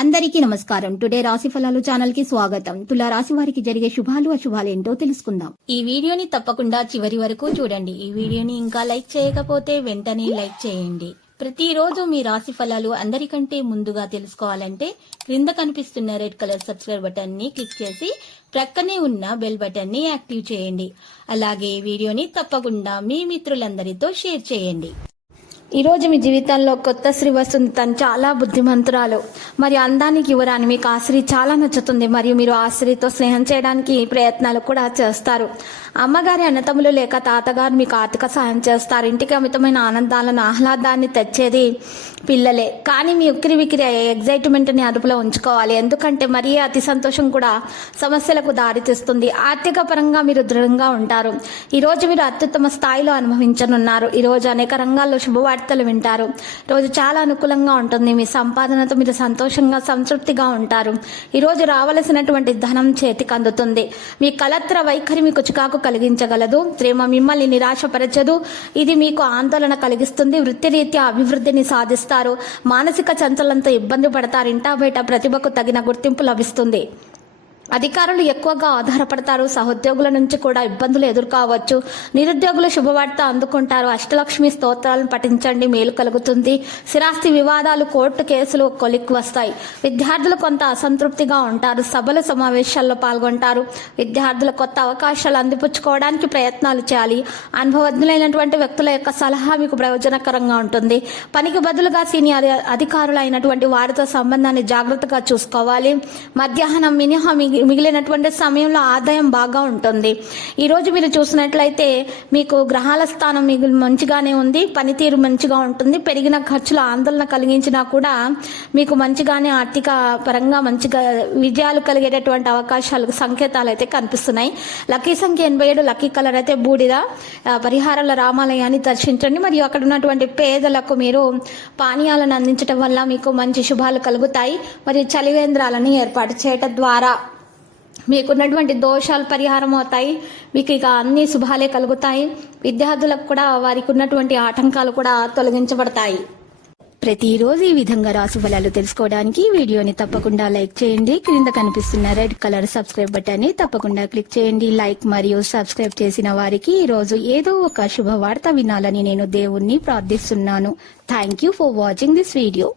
అందరికీ నమస్కారం. టుడే రాశి ఫలాలు ఛానల్ కి స్వాగతం. తులా రాశి వారికి జరిగే శుభాలు అశుభాలు ఏంటో తెలుసుకుందాం. ఈ వీడియోని తప్పకుండా చివరి వరకు చూడండి. ఈ వీడియోని ఇంకా లైక్ చేయకపోతే వెంటనే లైక్ చేయండి. ప్రతిరోజు మీ రాశి ఫలాలు అందరికంటే ముందుగా తెలుసుకోవాలంటే క్రింద కనిపిస్తున్న రెడ్ కలర్ సబ్స్క్రైబ్ బటన్ ని క్లిక్ చేసి ప్రక్కనే ఉన్న బెల్ బటన్ ని యాక్టివ్ చేయండి. అలాగే ఈ వీడియోని తప్పకుండా మీ మిత్రులందరితో షేర్ చేయండి. ఈ రోజు మీ జీవితంలో కొత్త స్త్రీ వస్తుంది. తను చాలా బుద్ధిమంతురాలు మరియు అందానికి యువరాని. మీకు ఆ స్త్రీ చాలా నచ్చుతుంది మరియు మీరు ఆ స్త్రీతో స్నేహం చేయడానికి ప్రయత్నాలు కూడా చేస్తారు. అమ్మగారి అన్నతమ్ములు లేక తాతగారు మీకు ఆర్థిక సహాయం చేస్తారు. ఇంటికి అమితమైన ఆనందాలను ఆహ్లాదాన్ని తెచ్చేది పిల్లలే. కానీ మీ ఉక్కిరి విక్కిరి ఎగ్జైట్మెంట్ని అదుపులో ఉంచుకోవాలి. ఎందుకంటే మరీ అతి సంతోషం కూడా సమస్యలకు దారితీస్తుంది. ఆర్థిక పరంగా మీరు దృఢంగా ఉంటారు. ఈరోజు మీరు అత్యుత్తమ స్థాయిలో అనుభవించనున్నారు. ఈరోజు అనేక రంగాల్లో శుభవార్తలు వింటారు. రోజు చాలా అనుకూలంగా ఉంటుంది. మీ సంపాదనతో మీరు సంతోషంగా సంతృప్తిగా ఉంటారు. ఈరోజు రావలసినటువంటి ధనం చేతికి అందుతుంది. మీ కలత్ర వైఖరి మీకు చికాకు కలిగించగలదు. ప్రేమ మిమ్మల్ని నిరాశపరచదు. ఇది మీకు ఆందోళన కలిగిస్తుంది. వృత్తిరీత్యా అభివృద్ధిని సాధిస్తారు. మానసిక చంచలంతో ఇబ్బంది పడతారు. ఇంటా బయట ప్రతిభకు తగిన గుర్తింపు లభిస్తుంది. అధికారులు ఎక్కువగా ఆధారపడతారు. సహోద్యోగుల నుంచి కూడా ఇబ్బందులు ఎదుర్కోవచ్చు. నిరుద్యోగులు శుభవార్త అందుకుంటారు. అష్టలక్ష్మి స్తోత్రాలను పఠించండి, మేలు కలుగుతుంది. స్థిరాస్తి వివాదాలు, కోర్టు కేసులు కొలిక్కి వస్తాయి. విద్యార్థులు కొంత అసంతృప్తిగా ఉంటారు. సభల సమావేశాల్లో పాల్గొంటారు. విద్యార్థుల కొత్త అవకాశాలు అందిపుచ్చుకోవడానికి ప్రయత్నాలు చేయాలి. అనుభవజ్ఞులైనటువంటి వ్యక్తుల యొక్క సలహా మీకు ప్రయోజనకరంగా ఉంటుంది. పనికి బదులుగా సీనియర్ అధికారులు అయినటువంటి వారితో సంబంధాన్ని జాగ్రత్తగా చూసుకోవాలి. మధ్యాహ్నం మినహా మిగిలినటువంటి సమయంలో ఆదాయం బాగా ఉంటుంది. ఈరోజు మీరు చూసినట్లయితే మీకు గ్రహాల స్థానం మంచిగానే ఉంది. పనితీరు మంచిగా ఉంటుంది. పెరిగిన ఖర్చులు ఆందోళన కలిగించినా కూడా మీకు మంచిగానే ఆర్థిక పరంగా మంచిగా విజయాలు కలిగేటటువంటి అవకాశాలు సంకేతాలు అయితే కనిపిస్తున్నాయి. లక్కీ సంఖ్య 87, లక్కీ కలర్ అయితే బూడిద. పరిహారాల రామాలయాన్ని దర్శించండి మరియు అక్కడ ఉన్నటువంటి పేదలకు మీరు పానీయాలను అందించడం వల్ల మీకు మంచి శుభాలు కలుగుతాయి. మరియు చలివేంద్రాలను ఏర్పాటు చేయడం ద్వారా మీకున్నటువంటి దోషాలు పరిహారం అవుతాయి. మీకు ఇక అన్ని శుభాలే కలుగుతాయి. విద్యార్థులకు కూడా వారికి ఉన్నటువంటి ఆటంకాలు కూడా తొలగించబడతాయి. ప్రతిరోజు ఈ విధంగా రాశి ఫలాలు తెలుసుకోవడానికి వీడియోని తప్పకుండా లైక్ చేయండి. క్రింద కనిపిస్తున్న రెడ్ కలర్ సబ్స్క్రైబ్ బటన్ ని తప్పకుండా క్లిక్ చేయండి. లైక్ మరియు సబ్స్క్రైబ్ చేసిన వారికి ఈ రోజు ఏదో ఒక శుభవార్త వినాలని నేను దేవుణ్ణి ప్రార్థిస్తున్నాను. Thank you for watching this video.